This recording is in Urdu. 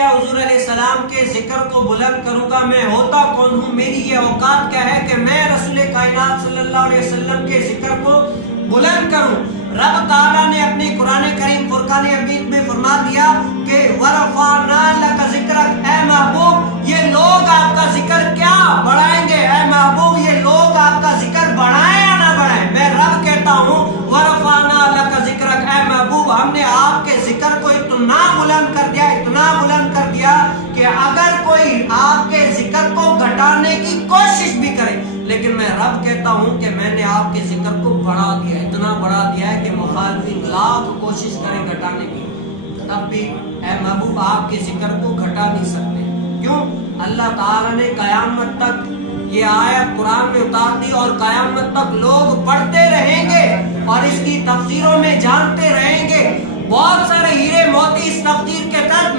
کیا حضور علیہ السلام کے ذکر کو بلند کروں گا؟ میں ہوتا کون ہوں؟ میری یہ اوقات کیا ہے کہ میں رسول کائنات صلی اللہ علیہ وسلم کے ذکر کو بلند کروں؟ رب تعالیٰ نے اپنے قرآن کریم فرقان حمید میں فرما دیا کہ وَرَفَعْنَا لَكَ ذِكْرَكَ، اے محبوب یہ لوگ آپ کا ذکر کیا بڑھائیں گے؟ اے محبوب یہ لوگ آپ کا ذکر بڑھائیں یا نہ بڑھائیں؟ میں رب کہتا ہوں وَرَفَعْنَا لَكَ ذِكْرَكَ، اے محبوب ہم نے آپ کے ذکر کو اتنا بلند کر دیا، اتنا بلند کر دیا کہ اگر کوئی آپ کے ذکر کو گھٹانے کی کوشش بھی کرے، لیکن میں رب کہتا ہوں کہ میں نے آپ کے ذکر کو بڑھا دیا، اتنا بڑھا دیا ہے کہ مخالفین لاکھ کوشش کریں گھٹانے کی، تب بھی اے محبوب آپ کے ذکر کو گھٹا نہیں سکتے۔ کیوں؟ اللہ تعالیٰ نے قیامت تک یہ آیت قرآن میں اتار دی اور قیامت تک لوگ پڑھتے رہیں گے اور اس کی تفسیروں میں جانتے رہیں گے۔ بہت سارے ہیرے موتی اس تفسیر کے تحت